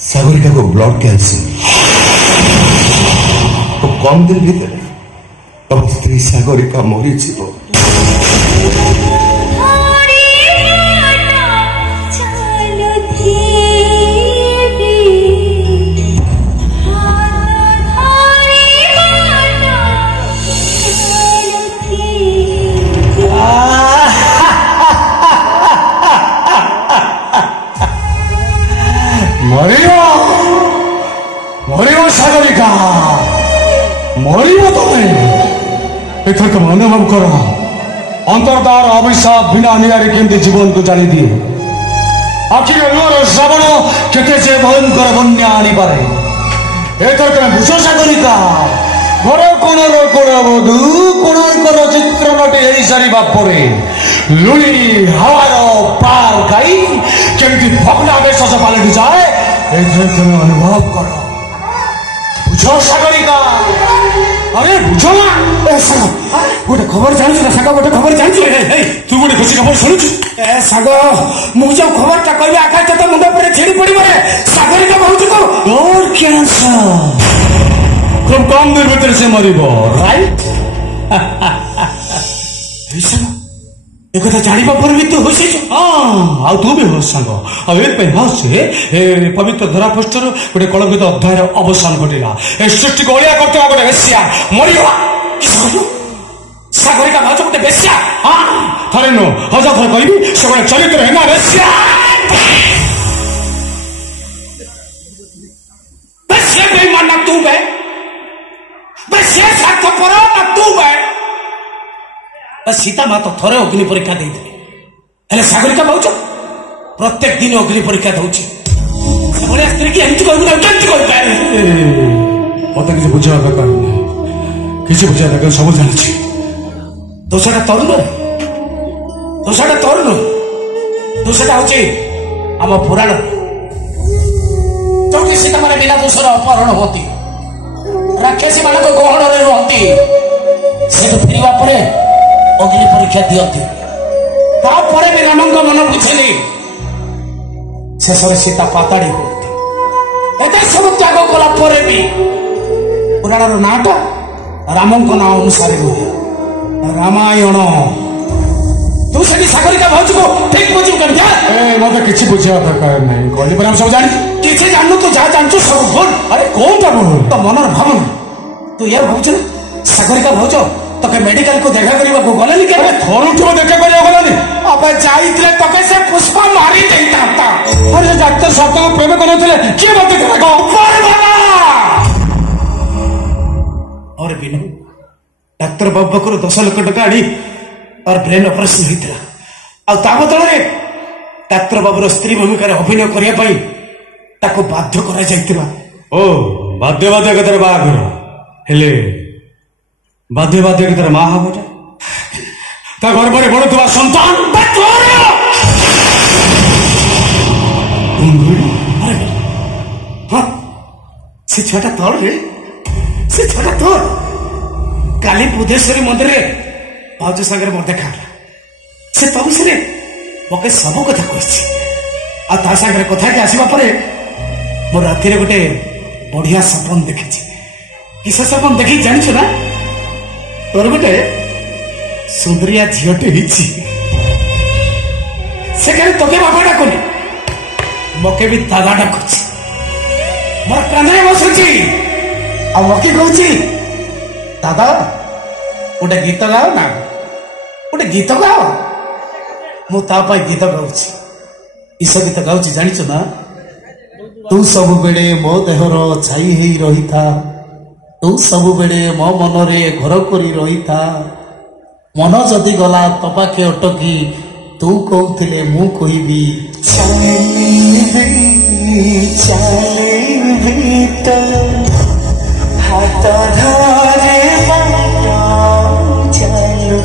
सागरिका को blood cancer तो कम दिन भीतर अब स्त्री सागरिका मरी जीव मरियो सागरिका मरियो तुम्हें एथर तुम अनुभव कर अंतरदार अभिशाप बिना नियारे केमती जीवन को जानी दिए आखिर लुहर श्रावण केते से भयंकर बन्या आनी पारे एथर तुम बुझ सागरिका घर कोणर कोणबधू कोणकर चित्र नटी हो सारा पर लुणी हवार पार खाई केमती भग्नावेश पालटि जाए एथर तुम अनुभव कर बुझ सागरिका अरे बुझ ना गोटे खबर जानछु ना साग गोटे खबर जानछु तू गोटे खुशी खबर शुणुछु ए साग मु जो खबर टा कहबे आकाश तो मुंड पर छेड़ी पड़िबो रे सागरिका बहुत को ब्लड कैंसर खूब कम दिन भीतर से मरिबो राइट ऐसा एक कथा जानिबा पर भी तू होसी हां आ तू भी होस संग आ ए पे हस ए पवित्र धरा पृष्ठर गोटे कलंकित अध्यायर अवसान घटिला ए सृष्टि को ओलिया करते गोटे बेश्या मरिवा सागरिका भाज गोटे बेश्या हां थरे नो हजार थर कहबी से गोटे चरित्र है ना बेश्या बेश्या बेईमान ना तू बे बेश्या स्वार्थपर ना तू बे सीता माँ तो थरे अग्नि परीक्षा देते सागरिका भाज प्रत्येक दिन अग्नि परीक्षा दौची स्त्री की एमती मत किसी बुझा दरकार किसी बुझा दरकार सब जानी दोषटा तोर नुह दोषटा तोर नुह दोषटा हूँ आम पुराण जो सीता मैंने बिना दोषर अपहरण होती राक्षसी मान गहन रुहती से फेरवा पर अग्नि परीक्षा दियती तापरे भी रामंग मन बुझेनि शेष सीता पाताड़ी होती एते सब त्याग कला परे भी पुराण नाटा रामंग ना अनुसार रुहे रामायण तू से सागरिका भाज को ठीक बुझू कर मत किसी बुझा दरकार नहीं कहली पर हम सब जानी किसी जानू तू जहाँ जानचु सब भूल अरे कौन टा भूल तो मनर भावना तू यार भावुच ना सागरिका भाज तके मेडिकल को देखा करबा को गलनी के थोरुठो देखा करबा गलनी अबे जाईतले तके से पुष्पा मारी देता अरे डॉक्टर साहब को प्रेम करथले के बात करे को पर बाबा और बिनु डॉक्टर बाबा को 10 लाख टका आड़ी और ब्रेन ऑपरेशन हितला आ ता बदल रे डॉक्टर बाबूर स्त्री भूमिका रे अभिनय करिया पई ताको बाध्य करा जाईतबा ओ बाध्य बाध्य कतरे बागर हेले बाध्य बाध्य की तरह माँ हबोटा ता घर पर बड़ुवा संतान हाँ से छटा तोड़ रे से छटा तोड़ काली बुधेश्वरी मंदिर रे भाज सागर मत देखा से तो विषय मके सब कथा कही आ ता सागर कथा के आसीबा परे मो राति रे गोटे बढ़िया सपन देखी किस सपन देखी जानिछ ना तोर गोटे सुंदरिया झीटे से कहे तोके बाबा डाकुनि मके भी दादा डाकुची मोर कांधे बसुची आ मके कहूची दादा गोटे गीत गाओ ना गोटे गीत गाओ मु ता पाई गीत गाउची ईश गीत गाउची जानिछ ना तू सब बेले मो देहर छाई हेई रही था तू सब बेले मो मनरे घर करी रही था मन जदि गला तपाके अटकी तू कहते मु कहबी हाथ धरे चलू